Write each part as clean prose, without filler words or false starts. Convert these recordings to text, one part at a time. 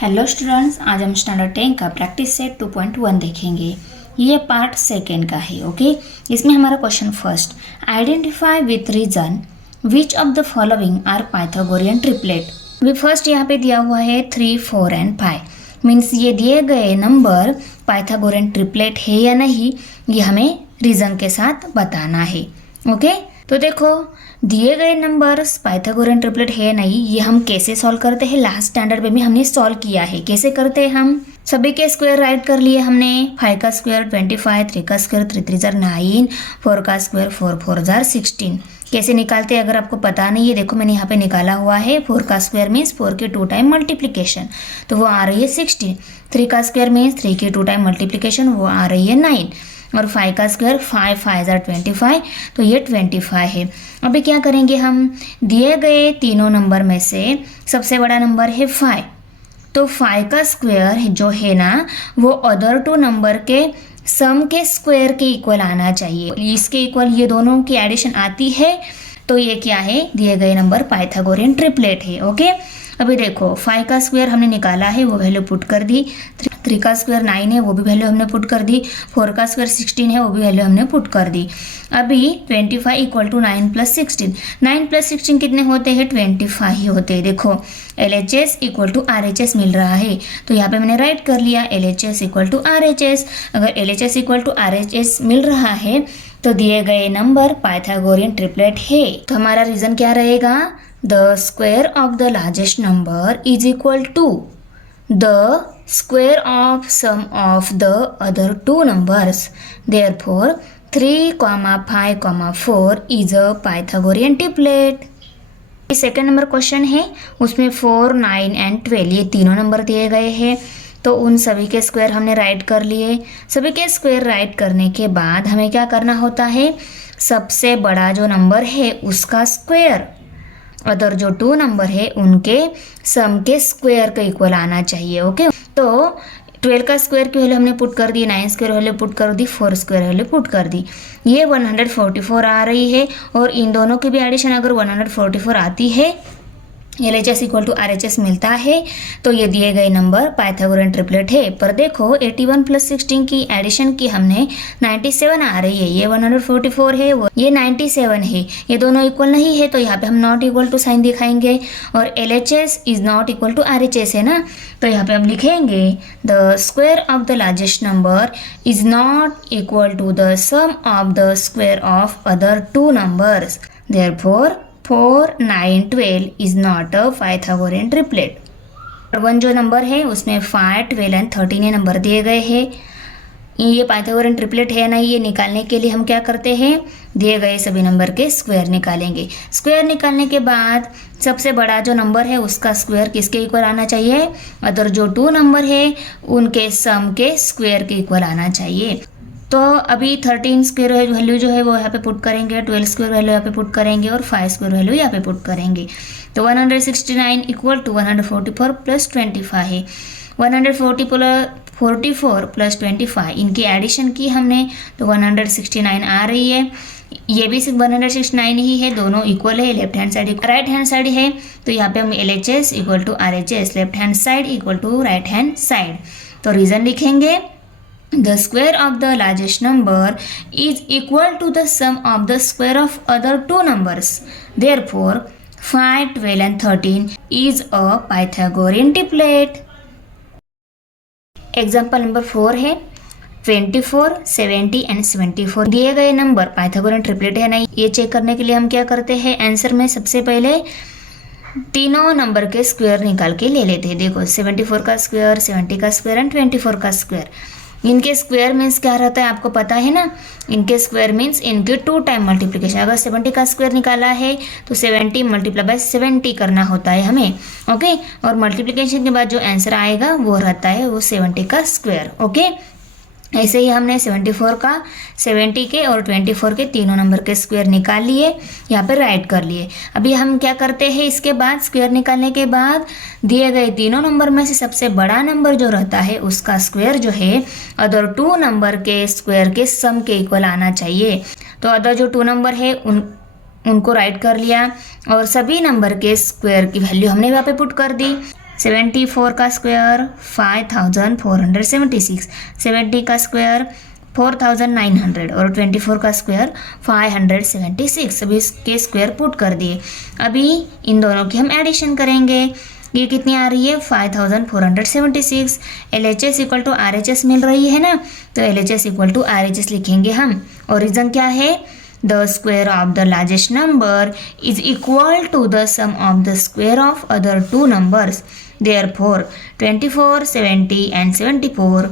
Hello students, आज हम standard 10 का प्रैक्टिस सेट 2.1 देखेंगे। ये पार्ट सेकेंड का है। ओके, इसमें हमारा question first, identify with reason which of the following are Pythagorean triplet. अभी फर्स्ट यहाँ पे दिया हुआ है 3, 4 एंड 5। मीन्स ये दिए गए नंबर पाइथागोरियन ट्रिपलेट है या नहीं, ये हमें रीजन के साथ बताना है। ओके, तो देखो दिए गए नंबर्स पाइथागोरियन ट्रिपलेट है नहीं, ये हम कैसे सॉल्व करते हैं। लास्ट स्टैंडर्ड में भी हमने सॉल्व किया है। कैसे करते हैं, हम सभी के स्क्वायर राइट कर लिए हमने। 5 का स्क्वायर 25, 3 का स्क्वायर 3 3 जार 9, 4 का स्क्वायर 4 4 जार 16। कैसे निकालते हैं अगर आपको पता नहीं है, देखो मैंने यहाँ पे निकाला हुआ है। 4 का स्क्वायर मीन्स 4 के 2 टाइम मल्टीप्लीकेशन, तो वो आ रही है 16। 3 का स्क्वायर मीन्स 3 के 2 टाइम मल्टीप्लीकेशन, वो आ रही है 9। और 5 का स्क्वायर 5 5 जार 25, तो ये 25 है। अभी क्या करेंगे, हम दिए गए तीनों नंबर में से सबसे बड़ा नंबर है 5, तो 5 का स्क्वायर जो है ना, वो अदर टू नंबर के सम के स्क्वायर के इक्वल आना चाहिए। इसके इक्वल ये दोनों की एडिशन आती है, तो ये क्या है, दिए गए नंबर पाइथागोरियन ट्रिपलेट है। ओके, अभी देखो 5 का स्क्वायर हमने निकाला है, वो वैल्यू पुट कर दी। 3 का स्क्वायर 9 है, वो भी वैल्यू हमने पुट कर दी। 4 का स्क्वायर 16 है, वो भी वैल्यू हमने पुट कर दी। अभी 25 इक्वल टू 9 प्लस 16। 9 प्लस 16 कितने होते हैं, 25 ही होते हैं। देखो LHS इक्वल टू RHS मिल रहा है, तो यहाँ पे मैंने राइट कर लिया LHS इक्वल टू RHS। अगर LHS इक्वल टू RHS मिल रहा है तो दिए गए नंबर पाइथागोरियन ट्रिपलेट है। तो हमारा रीजन क्या रहेगा, the square of the largest number is equal to the square of sum of the other two numbers. Therefore 3, 5, 4 is a Pythagorean triplet. Second number question है, उसमें 4, 9 एंड 12 ये तीनों number दिए गए हैं, तो उन सभी के स्क्वायर हमने राइट कर लिए। सभी के स्क्वायर राइट करने के बाद हमें क्या करना होता है, सबसे बड़ा जो नंबर है उसका स्क्वायर अदर जो 2 नंबर है उनके सम के स्क्वायर का इक्वल आना चाहिए। ओके, तो 12 का स्क्वायर की वैल्यू हमने पुट कर दी, 9 स्क्वायर वैल्यू पुट कर दी, 4 स्क्वायर वैल्यू पुट कर दी, ये 144 आ रही है। और इन दोनों की भी एडिशन अगर 144 आती है, LHS इक्वल टू RHS मिलता है, तो ये दिए गए नंबर पाइथागोरियन ट्रिपलेट है। पर देखो 81 प्लस 16 की एडिशन की हमने 97 आ रही है, ये 144 है, वो ये 97 है, ये दोनों इक्वल नहीं है, तो यहाँ पे हम नॉट इक्वल टू साइन दिखाएंगे। और LHS is not equal to RHS है ना, तो यहाँ पे हम लिखेंगे the square of the largest number is not equal to the sum of the square of other 2 numbers. Therefore 4, 9, 12 is not a Pythagorean triplet. 1 जो नंबर है उसमें 5, 12 एंड 13 ये नंबर दिए गए हैं। ये पाइथागोरियन ट्रिपलेट है नहीं, ये निकालने के लिए हम क्या करते हैं, दिए गए सभी नंबर के स्क्वायर निकालेंगे। स्क्वायर निकालने के बाद सबसे बड़ा जो नंबर है उसका स्क्वायर किसके इक्वल आना चाहिए, अदर जो 2 नंबर है उनके सम के स्क्वायर के इक्वल आना चाहिए। तो अभी 13 स्क्वायर वैल्यू जो है वो यहाँ पे पुट करेंगे, 12 स्क्वायर वैल्यू यहाँ पे पुट करेंगे और 5 स्क्वायर वैल्यू यहाँ पे पुट करेंगे। तो 169 इक्वल टू 144 प्लस 25 है। 144 प्लस 25 इनकी एडिशन की हमने, तो 169 आ रही है। ये भी सिर्फ 169 ही है, दोनों इक्वल है, left hand side right hand side है, तो यहाँ पे हम LHS equal to RHS, left hand side equal to right hand side. तो रीजन लिखेंगे the square of the largest number is equal to the sum of the square of other 2 numbers. Therefore 5, 12 and 13 is a Pythagorean triplet. Example number 4 है 24, 70 and 74 दिए गए number Pythagorean triplet है नहीं, ये check करने के लिए हम क्या करते हैं, आंसर में सबसे पहले तीनों नंबर के स्क्वायर निकाल के ले लेते हैं। देखो 74 का स्क्वायर, 70 का स्क्वायर एंड 24 का स्क्वायर। इनके स्क्वायर मीन्स क्या रहता है आपको पता है ना, इनके स्क्वायर मीन्स इनके 2 टाइम मल्टीप्लिकेशन। अगर 70 का स्क्वायर निकाला है तो 70 मल्टीप्लाई बाय 70 करना होता है हमें। ओके, और मल्टीप्लिकेशन के बाद जो आंसर आएगा वो रहता है वो 70 का स्क्वायर। ओके, ऐसे ही हमने 74 का, 70 के और 24 के तीनों नंबर के स्क्वायर निकाल लिए, यहाँ पे राइट कर लिए। अभी हम क्या करते हैं, इसके बाद स्क्वायर निकालने के बाद दिए गए तीनों नंबर में से सबसे बड़ा नंबर जो रहता है उसका स्क्वायर जो है अदर 2 नंबर के स्क्वायर के सम के इक्वल आना चाहिए। तो अदर जो 2 नंबर है उनको राइट कर लिया और सभी नंबर के स्क्वायर की वैल्यू हमने यहाँ पे पुट कर दी। 74 का स्क्वायर 5476, 70 का स्क्वायर 4900 और 24 का स्क्वायर 576। अभी इसके स्क्वायर पुट कर दिए। अभी इन दोनों की हम एडिशन करेंगे। ये कितनी आ रही है 5476। LHS इक्वल टू RHS मिल रही है ना, तो LHS इक्वल टू RHS लिखेंगे हम। और रीज़न क्या है, the square of the largest number is equal to the sum of the square of other two numbers, therefore 24, 70 and 74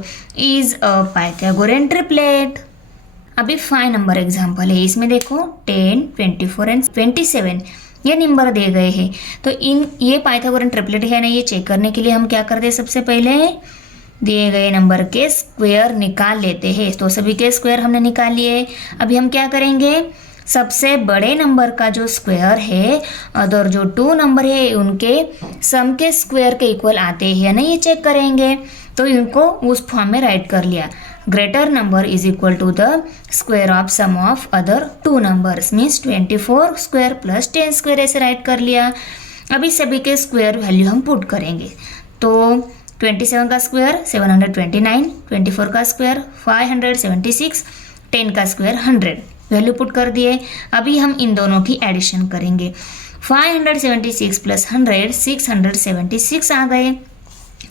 is a Pythagorean triplet। अभी 5 नंबर एग्जाम्पल है। इसमें देखो 10, 24 and 27 ये नंबर दे गए हैं। तो ये पाइथागोरन ट्रिपलेट है ना, ये चेक करने के लिए हम क्या करते हैं, सबसे पहले दिए गए नंबर के स्क्वायर निकाल लेते हैं। तो सभी के स्क्वायर हमने निकाल लिए। अभी हम क्या करेंगे, सबसे बड़े नंबर का जो स्क्वायर है और जो 2 नंबर है उनके सम के स्क्वायर के इक्वल आते हैं या नहीं, ये चेक करेंगे। तो इनको उस फॉर्म में राइट कर लिया, greater number is equal to the square of sum of other 2 numbers, means 24 square plus 10 square ऐसे राइट कर लिया। अभी सभी के स्क्वायर वैल्यू हम पुट करेंगे। तो 27 का स्क्वायर 729, 24 का स्क्वायर 576, 10 का स्क्वायर 100 वैल्यू पुट कर दिए। अभी हम इन दोनों की एडिशन करेंगे। 576 प्लस 100 676 आ गए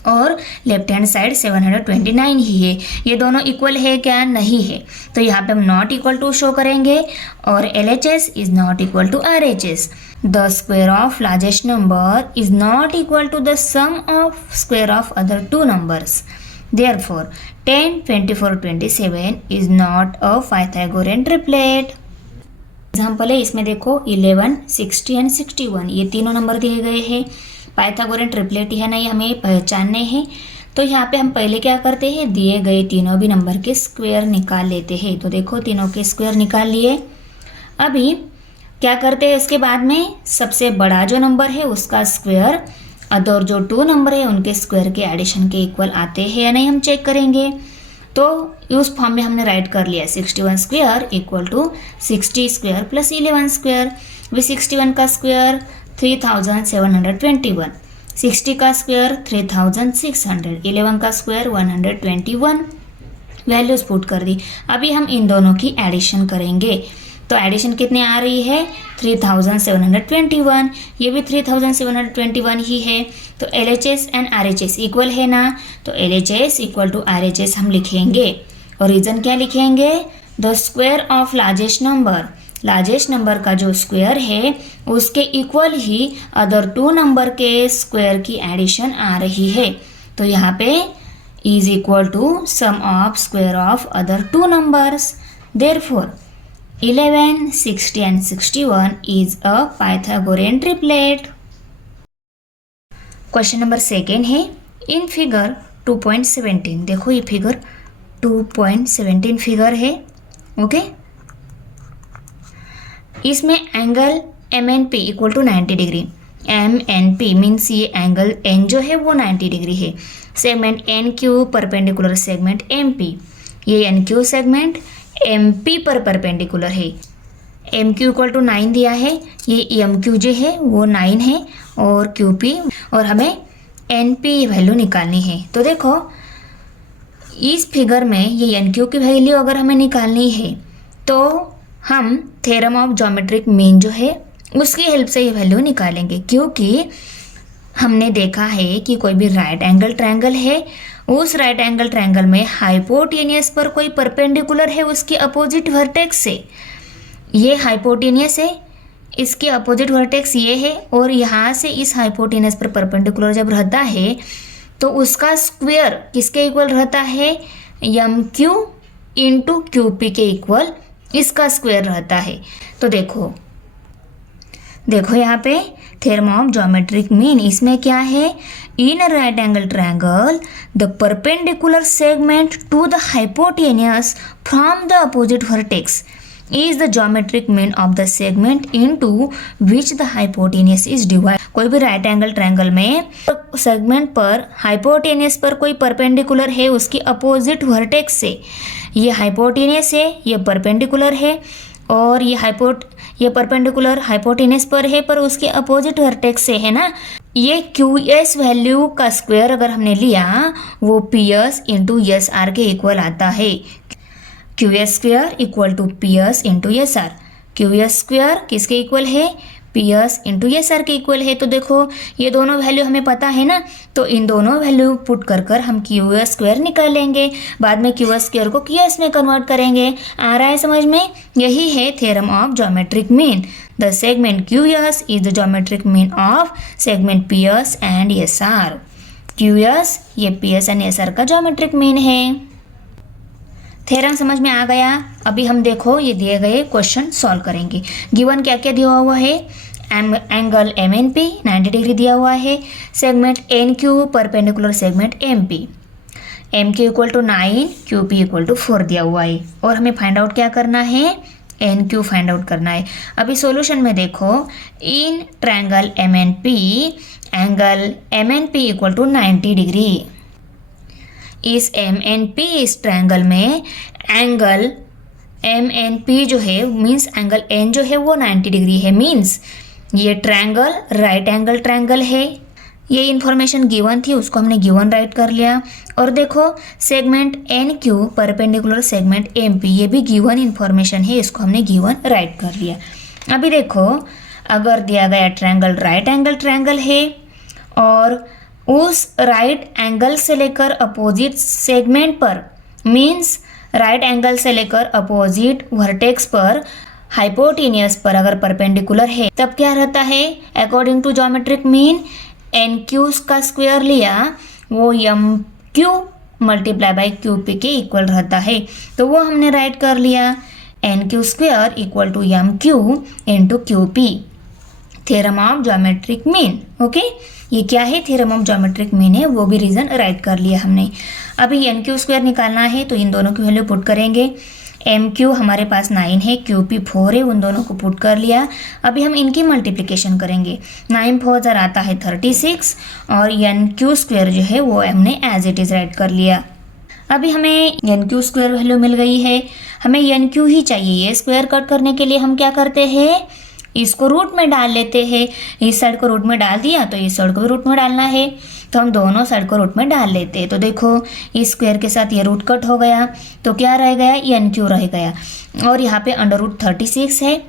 और लेफ्ट हैंड साइड 729 ही है। ये दोनों इक्वल है क्या, नहीं है, तो यहाँ पे हम नॉट इक्वल टू शो करेंगे और LHS is not equal to RHS। The square of largest number is not equal to the sum of square of other 2 numbers, therefore 10, 24, 27 is not a Pythagorean triplet। Example है, इसमें देखो 11, 60 and 61 ये तीनों number दिए गए हैं। Pythagorean triplet है ना, ये हमें पहचानने हैं। तो यहाँ पे हम पहले क्या करते हैं, दिए गए तीनों भी नंबर के स्क्वायर निकाल लेते हैं। तो देखो तीनों के स्क्वायर निकाल लिए। अभी क्या करते हैं, इसके बाद में सबसे बड़ा जो नंबर है उसका स्क्वायर अदर जो 2 नंबर है उनके स्क्वायर के एडिशन के इक्वल आते हैं या नहीं, हम चेक करेंगे। तो उस फॉर्म में हमने राइट कर लिया 61 square equal to 60 square plus 11 square. वे 61 का स्क्वायर 3721, 60 का स्क्वायर 3600, 11 का स्क्वायर 121 वैल्यूज पुट कर दी। अभी हम इन दोनों की एडिशन करेंगे। तो एडिशन कितनी आ रही है 3721, ये भी 3721 ही है। तो LHS एंड RHS इक्वल है ना, तो LHS इक्वल टू RHS हम लिखेंगे। और रीज़न क्या लिखेंगे, the square of largest number, largest number का जो स्क्वायर है उसके इक्वल ही अदर 2 नंबर के स्क्वायर की एडिशन आ रही है। तो यहाँ पे is equal to sum of square of other 2 numbers, therefore 11, 60 and 61 is a Pythagorean triplet। Question number 2 है, इन फिगर 2.17, देखो ये फिगर 2.17 फिगर है, ओके। इसमें angle MNP equal to 90 degree, MNP means ये एंगल N जो है वो 90 degree है। Segment NQ perpendicular segment MP, ये NQ सेगमेंट MP पर परपेंडिकुलर है। MQ इक्वल टू 9 दिया है, ये MQ जो है वो 9 है और QP, और हमें NP वैल्यू निकालनी है। तो देखो इस फिगर में ये NQ की वैल्यू अगर हमें निकालनी है तो हम थ्योरम ऑफ ज्योमेट्रिक मीन जो है उसकी हेल्प से ये वैल्यू निकालेंगे, क्योंकि हमने देखा है कि कोई भी राइट एंगल ट्रायंगल है, उस राइट एंगल ट्रायंगल में हाइपोटेनियस पर कोई परपेंडिकुलर है उसके अपोजिट वर्टेक्स से, ये हाइपोटेनियस है, इसके अपोजिट वर्टेक्स ये है, और यहाँ से इस हाइपोटेनियस पर परपेंडिकुलर जब रहता है तो उसका स्क्वायर किसके इक्वल रहता है, MQ इंटू QP के इक्वल इसका स्क्वायर रहता है। तो देखो यहाँ पे थ्योरम ऑफ ज्योमेट्रिक मीन, इसमें क्या है, in right angle triangle the perpendicular segment to the hypotenuse from the opposite vertex is the geometric mean of the segment into which the hypotenuse is divide. कोई भी right angle triangle में segment पर hypotenuse पर कोई perpendicular है उसकी opposite vertex से, ये हाइपोटेनियस है, ये परपेंडिकुलर है, और ये परपेंडिकुलर हाइपोटेनस पर है पर उसके अपोजिट वर्टेक्स से है ना। ये क्यू एस वैल्यू का स्क्वायर अगर हमने लिया वो P S into S R के इक्वल आता है। Q S square equal to P S into S R. Q S square किसके इक्वल है, P S into S R के इक्वल है। तो देखो ये दोनों वैल्यू हमें पता है ना, तो इन दोनों वैल्यू पुट कर कर हम क्यू एस स्क्वायर निकालेंगे, बाद में क्यू एस स्क्वायर को क्यू एस में कन्वर्ट करेंगे। आ रहा है समझ में? यही है theorem of geometric mean. The segment Q S is the geometric mean of segment P S and S R. Q S ये P S and S R का ज्योमेट्रिक मीन है। थ्योरम समझ में आ गया। अभी हम देखो ये दिए गए क्वेश्चन सॉल्व करेंगे। गिवन क्या क्या दिया हुआ है, angle M N P 90 degree दिया हुआ है, segment N Q perpendicular segment M P, M Q equal to 9, Q P equal to 4 दिया हुआ है। और हमें फाइंड आउट क्या करना है, एन क्यू फाइंड आउट करना है। अभी सॉल्यूशन में देखो, in triangle M N P angle M N P equal to 90 degree. इस एम एन पी इस ट्रायंगल में एंगल एम एन पी जो है मीन्स एंगल एन जो है वो 90 डिग्री है। मीन्स ये ट्रायंगल राइट एंगल ट्रायंगल है। ये इन्फॉर्मेशन गिवन थी, उसको हमने गिवन राइट कर लिया। और देखो segment N Q perpendicular segment M P, ये भी गिवन इन्फॉर्मेशन है, इसको हमने गिवन राइट कर लिया। अभी देखो अगर दिया गया ट्रायंगल राइट एंगल ट्रायंगल है और उस राइट एंगल से लेकर अपोजिट सेगमेंट पर मीन्स राइट एंगल से लेकर अपोजिट वर्टेक्स पर हाइपोटेनियस पर अगर परपेंडिकुलर है तब क्या रहता है, according to geometric mean N Q का स्क्वायर लिया वो M Q multiply by Q P के इक्वल रहता है। तो वो हमने राइट कर लिया, N Q square equal to M Q into Q P. Theorem of geometric mean. Okay, ये क्या है, थ्योरम ऑफ ज्योमेट्रिक मीन है, वो भी रीजन राइट कर लिया हमने। अभी एन क्यू स्क्वायर निकालना है तो इन दोनों की वैल्यू पुट करेंगे। एम क्यू हमारे पास 9 है, क्यू पी 4 है, उन दोनों को पुट कर लिया। अभी हम इनकी मल्टीप्लिकेशन करेंगे। 9 4 ज़र आता है 36 और एन क्यू स्क्वायर जो है वो हमने एज इट इज़ राइट कर लिया। अभी हमें एन क्यू स्क्वायर वैल्यू मिल गई है, हमें एन क्यू ही चाहिए। ये स्क्वायर कट करने के लिए हम क्या करते हैं, इसको रूट में डाल लेते हैं। इस साइड को रूट में डाल दिया तो इस साइड को भी रूट में डालना है, तो हम दोनों साइड को रूट में डाल लेते हैं। तो देखो इस स्क्वायर के साथ ये रूट कट हो गया तो क्या रह गया, एन क्यू रह गया। और यहाँ पे अंडर रूट 36 है।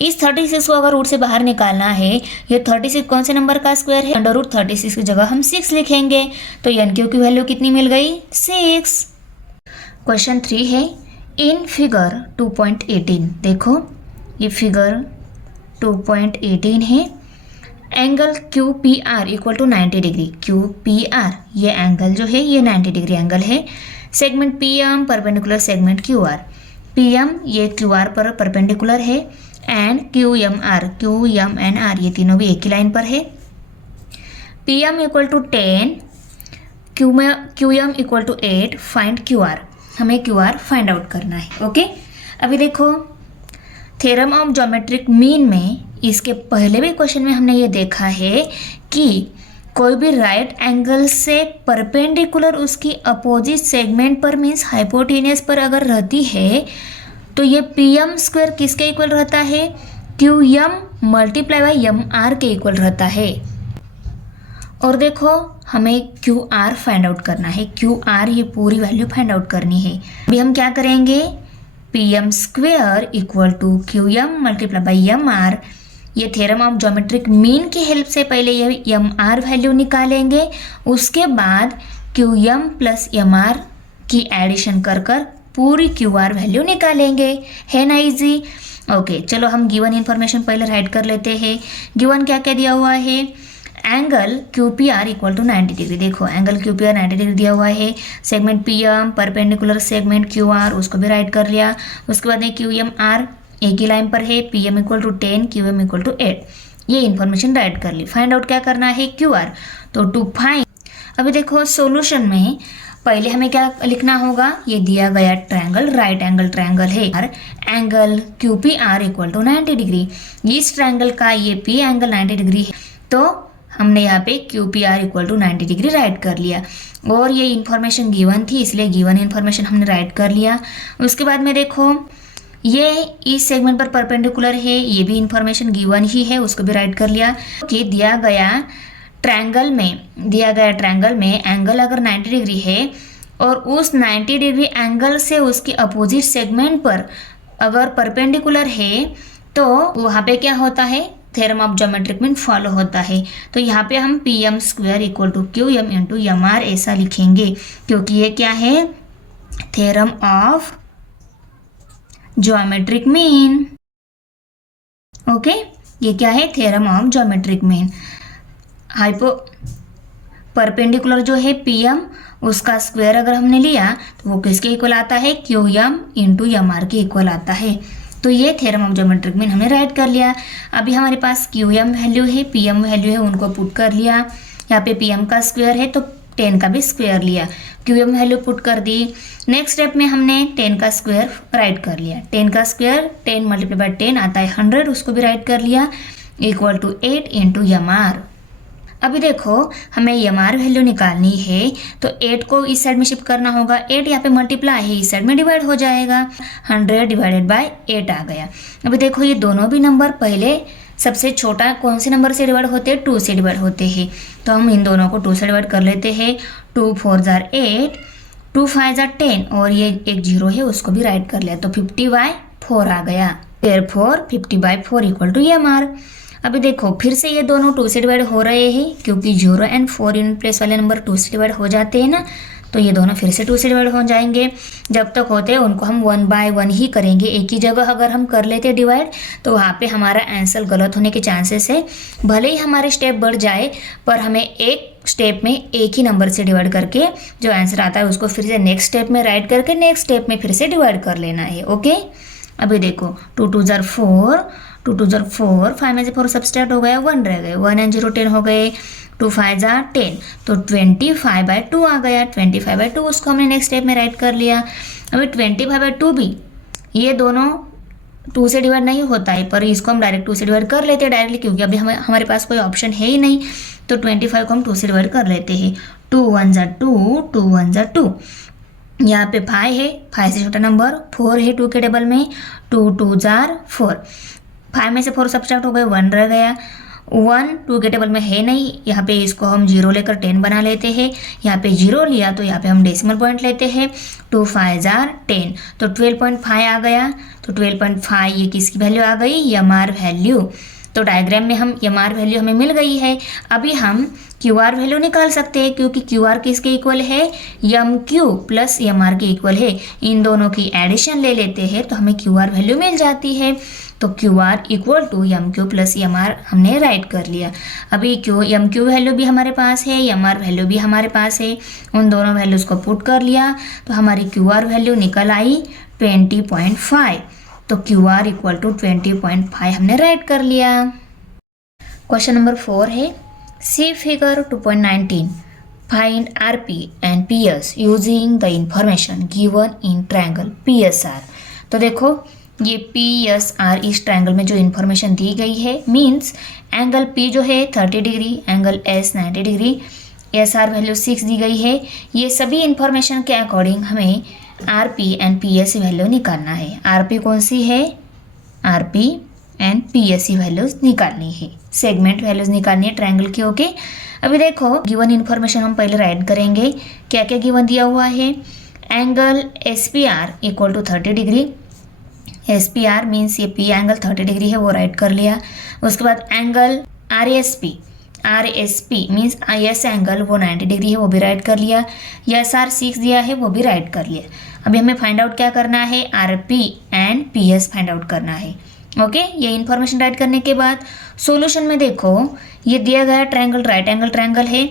इस 36 को अगर रूट से बाहर निकालना है, ये 36 कौन से नंबर का स्क्वायर है, अंडर रूट 36 की जगह हम 6 लिखेंगे। तो एन क्यू की वैल्यू कितनी मिल गई, 6। क्वेश्चन 3 है, इन फिगर 2.18 देखो ये फिगर 2.18 है। Angle Q P R equal to 90 degree. Q P R ये एंगल जो है ये 90 डिग्री एंगल है। Segment P M perpendicular segment Q R. P M ये क्यू आर पर परपेंडिकुलर है and Q M N R ये तीनों भी एक ही लाइन पर है। P M equal to 10, Q M equal to 8, find Q R. हमें क्यू आर फाइंड आउट करना है। ओके, अभी देखो थ्योरम ऑफ ज्योमेट्रिक मीन में इसके पहले भी क्वेश्चन में हमने ये देखा है कि कोई भी राइट एंगल से परपेंडिकुलर उसकी अपोजिट सेगमेंट पर मीन्स हाइपोटेनियस पर अगर रहती है तो ये पी एम स्क्वायर किसके इक्वल रहता है, Q M multiply by M R के इक्वल रहता है। और देखो हमें क्यू आर फाइंड आउट करना है, क्यू आर ये पूरी वैल्यू फाइंड आउट करनी है। अभी हम क्या करेंगे, P M square equal to Q M multiply by M R. ये थ्योरम ऑफ ज्योमेट्रिक मीन की हेल्प से पहले ये एम आर वैल्यू निकालेंगे, उसके बाद Q M plus M R की एडिशन कर कर पूरी क्यू आर वैल्यू निकालेंगे। है ना इजी। ओके, चलो हम गिवन इन्फॉर्मेशन पहले राइट कर लेते हैं। गिवन क्या क्या दिया हुआ है, angle Q P R equal to 90 degree. देखो angle Q P R 90 degree दिया हुआ है। Segment P M perpendicular segment Q R, उसको भी राइट कर लिया। उसके बाद क्यू एम आर एक ही लाइन पर है, P M equal to 10, Q M equal to 8, ये इन्फॉर्मेशन राइट कर ली। फाइंड आउट क्या करना है, क्यू आर। तो टू फाइंड, अभी देखो सोल्यूशन में पहले हमें क्या लिखना होगा, ये दिया गया ट्रायंगल राइट एंगल ट्रायंगल है, angle Q P R equal to 90 degree. इस ट्रायंगल का ये पी एंगल 90 डिग्री है, तो हमने यहाँ पे Q P R equal to 90 degree write कर लिया। और ये इन्फॉर्मेशन गिवन थी इसलिए गिवन इन्फॉर्मेशन हमने राइट कर लिया। उसके बाद में देखो ये इस सेगमेंट पर परपेंडिकुलर है, ये भी इंफॉर्मेशन गिवन ही है, उसको भी राइट कर लिया कि दिया गया ट्रायंगल में एंगल अगर 90 डिग्री है और उस 90 डिग्री एंगल से उसके अपोजिट सेगमेंट पर अगर परपेंडिकुलर है तो वहाँ पे क्या होता है, theorem of geometric mean follow होता है। तो यहाँ पे हम PM square equal to QM into MR ऐसा लिखेंगे, क्योंकि ये क्या है, theorem of geometric mean. Okay, ये क्या है, theorem of geometric mean. Perpendicular जो है PM, उसका स्क्वायर अगर हमने लिया तो वो किसके इक्वल आता है, QM इंटू MR के इक्वल आता है। तो ये थ्योरम ऑफ ज्योमेट्रिक मीन हमने राइट कर लिया। अभी हमारे पास QM वैल्यू है, PM वैल्यू है, उनको पुट कर लिया। यहाँ पे PM का स्क्वायर है तो 10 का भी स्क्वायर लिया, QM वैल्यू पुट कर दी। नेक्स्ट स्टेप में हमने 10 का स्क्वायर राइट कर लिया। 10 का स्क्वायर 10 मल्टीप्लाई बाय 10 आता है 100, उसको भी राइट कर लिया, इक्वल टू 8 इंटू MR। अभी देखो हमें MR वैल्यू निकालनी है तो 8 को इस साइड में शिफ्ट करना होगा। 8 यहाँ पे मल्टीप्लाई है, इस साइड में डिवाइड हो जाएगा, 100 डिवाइडेड बाय 8 आ गया। अभी देखो ये दोनों भी नंबर पहले सबसे छोटा कौन से नंबर से डिवाइड होते हैं, 2 से डिवाइड होते हैं। तो हम इन दोनों को 2 से डिवाइड कर लेते हैं। 2 4 जार 8, 2 5 जार 10 और ये एक 0 है, उसको भी राइट कर लिया तो 50/4 आ गया। Therefore 50/4 equal to MR। अभी देखो फिर से ये दोनों 2 से डिवाइड हो रहे हैं, क्योंकि 0 एंड 4 इन प्लेस वाले नंबर 2 से डिवाइड हो जाते हैं ना, तो ये दोनों फिर से 2 से डिवाइड हो जाएंगे। जब तक होते हैं उनको हम 1 बाय 1 ही करेंगे। एक ही जगह अगर हम कर लेते डिवाइड तो वहाँ पे हमारा आंसर गलत होने के चांसेस है। भले ही हमारे स्टेप बढ़ जाए पर हमें एक स्टेप में एक ही नंबर से डिवाइड करके जो आंसर आता है उसको फिर से नेक्स्ट स्टेप में राइट करके नेक्स्ट स्टेप में फिर से डिवाइड कर लेना है। ओके, अभी देखो 2 2 जार 4, 2 2 जार 4, 5 में से 4 सब्सट्रैक्ट हो गया, 1 रह गए, 1 एंड 0 10 हो गए, 2 5 जार 10 तो 25/2 आ गया। 25/2 उसको हमने नेक्स्ट स्टेप में राइट कर लिया। अभी 25/2 भी ये दोनों 2 से डिवाइड नहीं होता है, पर इसको हम डायरेक्ट 2 से डिवाइड कर लेते हैं डायरेक्टली, क्योंकि अभी हमारे पास कोई ऑप्शन है ही नहीं। तो 25 को हम 2 से डिवाइड कर लेते हैं। 2 1 जार 2, 2 1 जार 2, यहाँ पे 5 है, 5 से छोटा नंबर 4 है 2 के टेबल में, 2 2 जार 4, 5 में से 4 सब्ट्रैक्ट हो गए, 1 रह गया। 1 2 के टेबल में है नहीं, यहाँ पे इसको हम 0 लेकर 10 बना लेते हैं। यहाँ पे 0 लिया तो यहाँ पे हम डेसिमल पॉइंट लेते हैं। 2 5 जार 10 तो 12.5 आ गया। तो 12.5 ये किसकी वैल्यू आ गई, MR वैल्यू। तो डायग्राम में हम MR वैल्यू हमें मिल गई है। अभी हम QR वैल्यू निकाल सकते हैं, क्योंकि QR किसके इक्वल है, MQ प्लस MR के इक्वल है। इन दोनों की एडिशन ले लेते हैं तो हमें QR वैल्यू मिल जाती है। तो QR equal to MQ plus MR हमने राइट कर लिया। अभी MQ वैल्यू भी हमारे पास है, MR वैल्यू भी हमारे पास है, उन दोनों वैल्यूज़ को पुट कर लिया तो हमारी QR वैल्यू निकल आई 20.5। तो QR इक्वल टू 20.5 हमने राइट कर लिया। क्वेश्चन नंबर 4 है, see figure 2.19, find RP and PS using the information given in triangle PSR। तो देखो ये PSR इस ट्रायंगल में जो इन्फॉर्मेशन दी गई है, मीन्स एंगल P जो है 30 degree, angle S 90 degree, SR value 6 दी गई है। ये सभी इन्फॉर्मेशन के अकॉर्डिंग हमें RP एंड PS वैल्यू निकालना है। RP कौन सी है, RP एंड PS वैल्यूज निकालनी है, सेगमेंट वैल्यूज निकालनी है ट्रायंगल की। ओके, अभी देखो गिवन इन्फॉर्मेशन हम पहले राइट करेंगे। क्या क्या गिवन दिया हुआ है, angle SPR equal to 30 degree. SPR means ये P एंगल 30 डिग्री है, वो राइट कर लिया। उसके बाद angle RSP means IS angle वो 90 डिग्री है, वो भी राइट कर लिया। SR 6 दिया है, वो भी राइट कर लिया। अभी हमें फाइंड आउट क्या करना है, RP and PS find out करना है। ओके, ये इन्फॉर्मेशन राइट करने के बाद सॉल्यूशन में देखो ये दिया गया ट्रायंगल राइट एंगल ट्रायंगल है,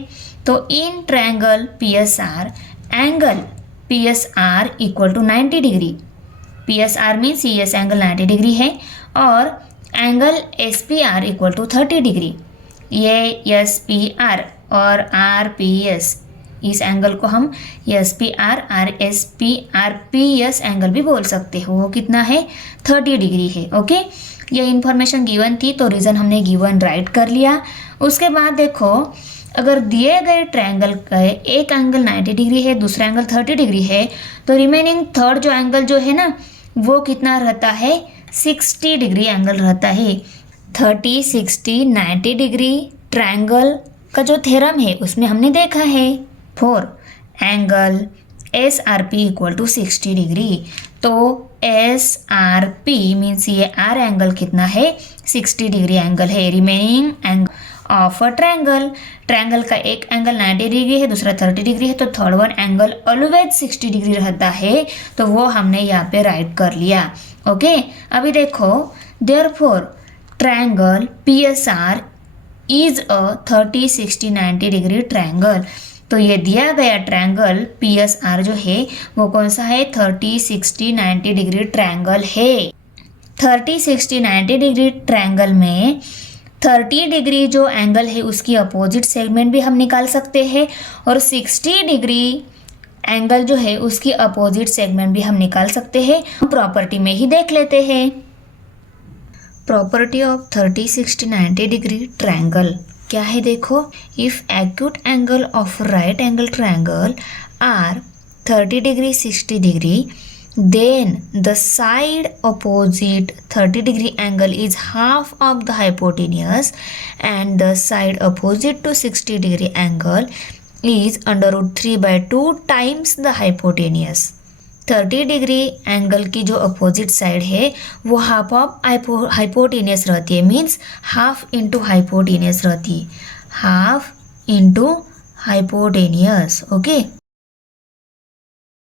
तो in triangle PSR angle PSR equal to 90 degree. PSR means CS angle 90 degree है और angle SPR equal to 30 degree. ये SPR और RPS, इस एंगल को हम SPR RPS एंगल भी बोल सकते हो। वो कितना है, 30 डिग्री है। ओके, ये इन्फॉर्मेशन गिवन थी तो रीज़न हमने गिवन राइट कर लिया। उसके बाद देखो अगर दिए गए ट्रायंगल का एक एंगल 90 डिग्री है, दूसरा एंगल 30 डिग्री है, तो रिमेनिंग थर्ड जो एंगल जो है ना वो कितना रहता है, 60 डिग्री एंगल रहता है। 30, 60, 90 डिग्री ट्रायंगल का जो थ्योरम है उसमें हमने देखा है for angle S R P equal to 60 degree. तो एस आर पी मीन्स ये आर एंगल कितना है, 60 डिग्री एंगल है। Remaining angle of a triangle, triangle का एक एंगल 90 डिग्री है, दूसरा 30 डिग्री है, तो third one angle always 60 degree रहता है, तो वो हमने यहाँ पे राइट कर लिया। ओके, अभी देखो therefore triangle P S R is a 30, 60, 90 degree triangle. तो ये दिया गया ट्रायंगल पी एस आर जो है वो कौन सा है, 30, 60, 90 डिग्री ट्रायंगल है। 30, 60, 90 डिग्री ट्रायंगल में 30 डिग्री जो एंगल है उसकी अपोजिट सेगमेंट भी हम निकाल सकते हैं, और 60 डिग्री एंगल जो है उसकी अपोजिट सेगमेंट भी हम निकाल सकते हैं। प्रॉपर्टी में ही देख लेते हैं। प्रॉपर्टी ऑफ 30, 60, 90 डिग्री ट्रायंगल क्या है, देखो, if acute angle of right angle triangle are 30 degree 60 degree, then the side opposite 30 degree angle is half of the hypotenuse and the side opposite to 60 degree angle is under root 3 by 2 times the hypotenuse। 30 degree angle की जो opposite side है वो half of hypotenuse रहती है, means half into hypotenuse रहती है, half into hypotenuse. Okay,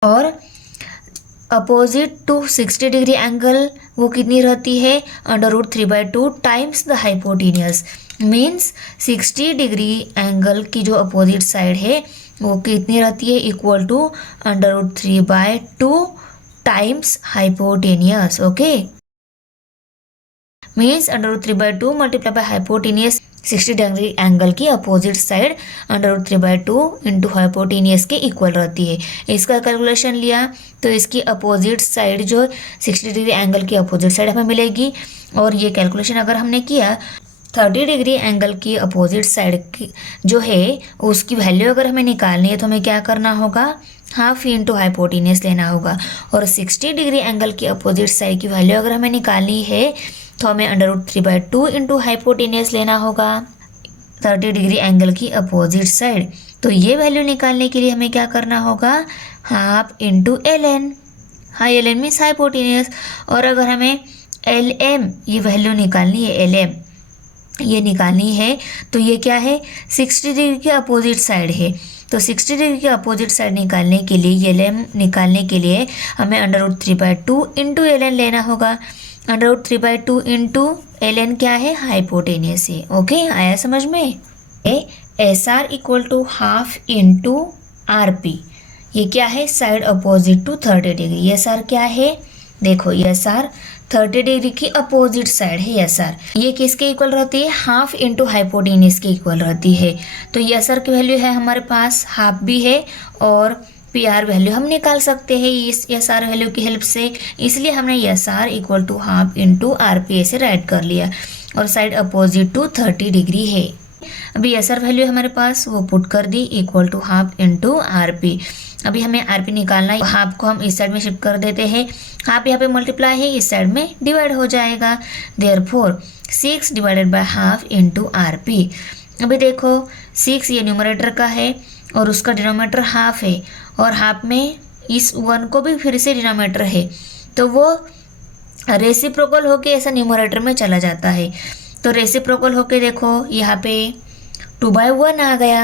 और opposite to 60 degree angle वो कितनी रहती है, under root 3 by 2 times the hypotenuse, means 60 degree angle की जो अपोजिट साइड है वो कितनी रहती है, equal to under root 3 by 2 times hypotenuse. Okay, means under root 3 by 2 multiply by hypotenuse 60 degree angle की opposite side under root 3 by 2 into hypotenuse के equal रहती है। इसका कैलकुलेशन लिया तो इसकी अपोजिट साइड जो 60 डिग्री एंगल की अपोजिट साइड हमें मिलेगी, और ये कैलकुलेशन अगर हमने किया 30 डिग्री एंगल की अपोजिट साइड की जो है उसकी वैल्यू अगर हमें निकालनी है तो हमें क्या करना होगा, हाफ इंटू हाइपोटेनियस लेना होगा, और 60 डिग्री एंगल की अपोजिट साइड की वैल्यू अगर हमें निकालनी है तो हमें under root 3 by 2 into hypotenuse लेना होगा 30 डिग्री एंगल की अपोजिट साइड। तो ये वैल्यू निकालने के लिए हमें क्या करना होगा, हाफ इंटू एल एन, हाँ एल एन मीन्स हाइपोटेनियस, और अगर हमें एल एम ये वैल्यू निकालनी है, एल एम ये निकालनी है तो ये क्या है, 60 डिग्री की अपोजिट साइड है, तो 60 डिग्री की अपोजिट साइड निकालने के लिए एल एम निकालने के लिए हमें under root 3 by 2 into L N लेना होगा। Under root 3 by 2 into L N क्या है, हाइपोटेनियस है। ओके, आया समझ में। S R equal to half into R P, ये क्या है, side opposite to 30 degree. S R क्या है, देखो एस आर 30 डिग्री की अपोजिट साइड है एस आर, ये किसके इक्वल रहती है, हाफ इंटू हाइपोटेनियस के इक्वल रहती है। तो एस आर की वैल्यू है हमारे पास हाफ भी है, और पी आर वैल्यू हम निकाल सकते हैं इस एस आर वैल्यू की हेल्प से, इसलिए हमने S R equal to half into R P ऐसे राइट कर लिया, और साइड अपोजिट टू 30 डिग्री है। अभी एस आर वैल्यू हमारे पास वो पुट कर दी equal to half into R P. अभी हमें आर पी निकालना है, हाफ को हम इस साइड में शिफ्ट कर देते हैं, हाफ यहाँ पे मल्टीप्लाई है, इस साइड में डिवाइड हो जाएगा, therefore 6 divided by half into R P. अभी देखो 6 ये न्यूमरेटर का है और उसका डिनोमिनेटर हाफ है, और हाफ में इस 1 को भी फिर से डिनोमिनेटर है, तो वो रेसिप्रोकल होके ऐसा न्यूमरेटर में चला जाता है। तो रेसिप्रोकल होके देखो यहाँ पे 2 by 1 आ गया,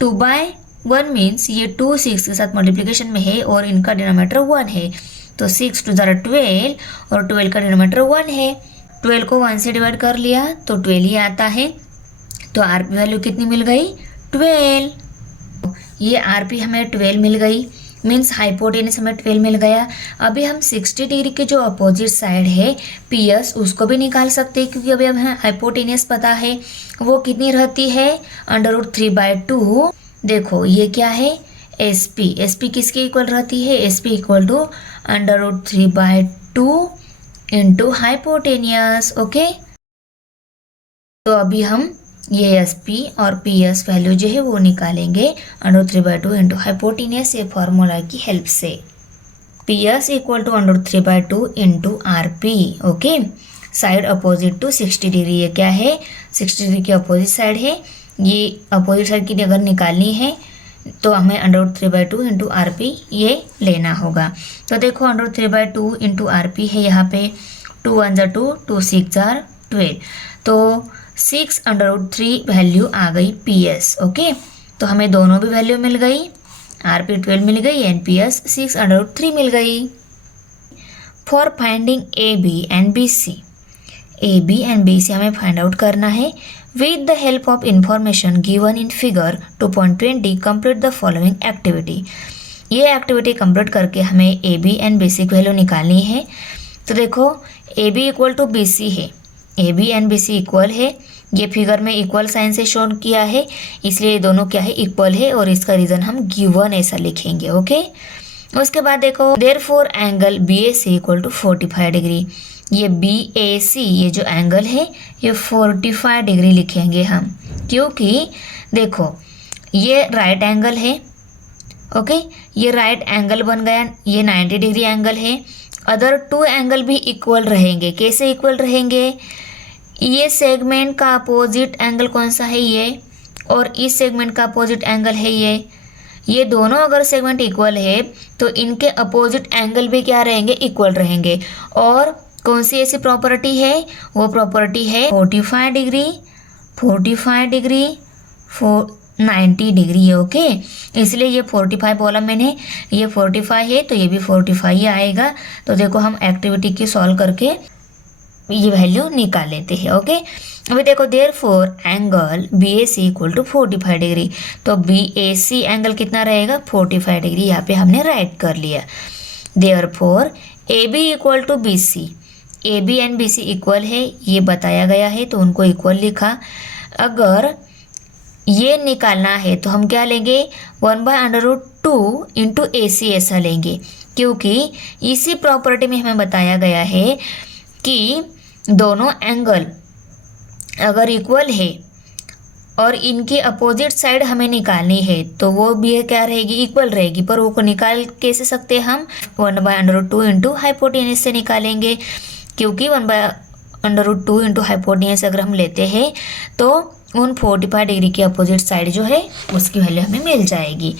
2 by 1 मीन्स ये 2 6 के साथ मल्टीप्लिकेशन में है और इनका डिनोमिनेटर 1 है, तो 6 2 12 और 12 का डिनोमिनेटर 1 है, 12 को 1 से डिवाइड कर लिया तो 12 ही आता है। तो आर पी वैल्यू कितनी मिल गई, 12। ये आर पी हमें 12 मिल गई, मीन्स हाइपोटेनियस हमें 12 मिल गया। अभी हम 60 डिग्री के जो अपोजिट साइड है पी एस उसको भी निकाल सकते हैं, क्योंकि अभी हमें हाइपोटेनियस पता है वो कितनी रहती है, अंडर रूट 3 by 2। देखो ये क्या है, एस पी, एस पी किसके इक्वल रहती है, S P equal to under root 3 by 2 into hypotenuse. Okay, तो अभी हम ये एस पी और पी एस वैल्यू जो है वो निकालेंगे अंडर 3 by 2 इंटू हाइपोटेनियस ये फार्मूला की हेल्प से। PS equal to √3/2 into RP. Okay, side opposite to 60 degree. ये क्या है? 60 डिग्री की अपोजिट साइड है. ये अपोजिट साइड की अगर निकालनी है तो हमें √3/2 इंटू RP ये लेना होगा. तो देखो √3/2 इंटू RP है यहाँ पे. 2 1 ज़ा 2, 2 6 ज़ा 12. तो 6√3 वैल्यू आ गई PS. ओके, तो हमें दोनों भी वैल्यू मिल गई. RP 12 मिल गई एंड PS 6√3 मिल गई. For finding AB and BC. AB and BC हमें फाइंड आउट करना है. With the help of information given in figure 2.20 complete the following activity. ये एक्टिविटी कंप्लीट करके हमें AB एंड BC की वैल्यू निकालनी है. तो देखो AB इक्वल टू BC है. AB एंड BC इक्वल है. ये फिगर में इक्वल साइन से शो किया है, इसलिए दोनों क्या है? इक्वल है. और इसका रीज़न हम गिवन ऐसा लिखेंगे. ओके, उसके बाद देखो therefore angle BAC equal to 45 degree. ये BAC ये जो एंगल है ये 45 डिग्री लिखेंगे हम, क्योंकि देखो ये राइट एंगल है. ओके, ये राइट एंगल बन गया. ये 90 डिग्री एंगल है. अदर टू एंगल भी इक्वल रहेंगे. कैसे इक्वल रहेंगे? ये सेगमेंट का अपोजिट एंगल कौन सा है? ये. और इस सेगमेंट का अपोजिट एंगल है ये. ये दोनों अगर सेगमेंट इक्वल है तो इनके अपोजिट एंगल भी क्या रहेंगे? इक्वल रहेंगे. और कौन सी ऐसी प्रॉपर्टी है? वो प्रॉपर्टी है 45 डिग्री, 45 डिग्री, 90 डिग्री है. ओके, इसलिए ये 45 बोला मैंने. ये 45 है तो ये भी 45 ही आएगा. तो देखो हम एक्टिविटी की सॉल्व करके ये वैल्यू निकाल लेते हैं. ओके, अभी देखो therefore angle BAC equal to 45 degree. तो BAC एंगल कितना रहेगा? 45 डिग्री. यहाँ पे हमने राइट कर लिया. Therefore AB equal to BC. AB and BC equal है, ये बताया गया है तो उनको इक्वल लिखा. अगर ये निकालना है तो हम क्या लेंगे? 1/√2 इंटू AC ऐसा लेंगे, क्योंकि इसी प्रॉपर्टी में हमें बताया गया है कि दोनों एंगल अगर इक्वल है और इनकी अपोजिट साइड हमें निकालनी है तो वो भी क्या रहेगी? इक्वल रहेगी. पर वो को निकाल कैसे सकते हैं हम? 1/√2 इंटू हाइपोटेन्यूज से निकालेंगे, क्योंकि 1/√2 इंटू हाइपोटेन्यूज अगर हम लेते हैं तो उन 45 डिग्री की अपोजिट साइड जो है उसकी वैल्यू हमें मिल जाएगी.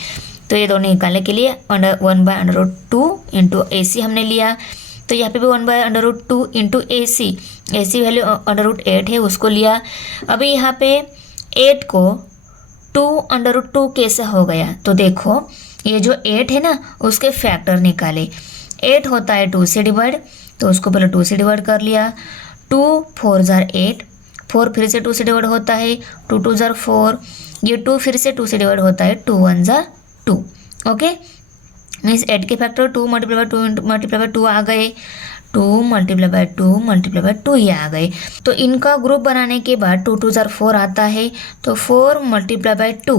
तो ये दोनों निकालने के लिए 1/√2 इंटू AC हमने लिया. तो यहाँ पे भी 1/√2 इंटू AC वैल्यू √8 है, उसको लिया. अभी यहाँ पे 8 को 2/√2 कैसे हो गया? तो देखो ये जो 8 है ना उसके फैक्टर निकाले. 8 होता है 2 से डिवाइड, तो उसको पहले 2 से डिवाइड कर लिया. 2 4 ज़ा 8, 4 फिर से 2 से डिवाइड होता है. 2 2 ज़ा 4, ये 2 फिर से 2 से डिवाइड होता है. 2 1 ज़ा 2. ओके, मीन्स 8 के फैक्टर 2 मल्टीप्लाई बाय 2 आ गए. 2 मल्टीप्लाई बाय 2 ये आ गए. तो इनका ग्रुप बनाने के बाद 2 2 ज़ा 4 आता है. तो 4 मल्टीप्लाई बाय 2,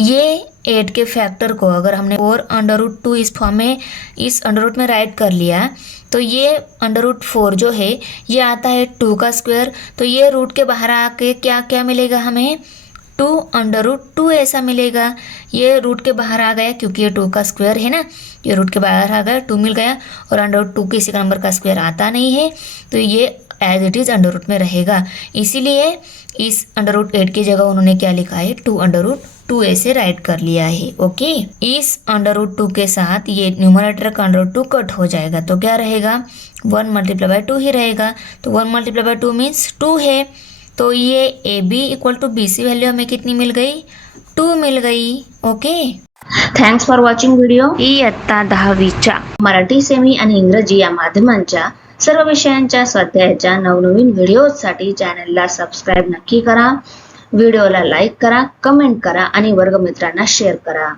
ये 8 के फैक्टर को अगर हमने 4/√2 इस फॉर्म में इस अंडर में राइट कर लिया तो ये √4 जो है ये आता है 2 का स्क्वायर. तो ये रूट के बाहर आके क्या क्या मिलेगा हमें? 2/√2 ऐसा मिलेगा. ये रूट के बाहर आ गया क्योंकि ये 2 का स्क्वायर है ना, ये रूट के बाहर आ गया, 2 मिल गया. और √2 किसी का नंबर का स्क्वायर आता नहीं है तो ये as it is under root में रहेगा. इसीलिए इस √8 की जगह उन्होंने क्या लिखा है? 2/√2 ऐसे राइट कर लिया है. ओके, इस √2 के साथ ये न्यूमरेटर का √2 कट हो जाएगा तो क्या रहेगा? 1 मल्टीप्लाई बाय 2 ही रहेगा. तो 1 मल्टीप्लाई बाय 2 मीन्स 2 है. तो ये AB equal to BC value हमें कितनी मिल गई? 2 मिल गई. Okay, thanks for watching video. इयत्ता 10वीच्या मराठी सेमी आणि इंग्रजी या माध्यमांच्या सर्व विषयांच्या स्वाध्यायाच्या नवनवीन व्हिडिओसाठी चॅनलला सबस्क्राईब नक्की करा. व्हिडिओला लाईक करा, कमेंट करा आणि वर्गमित्रांना शेअर करा.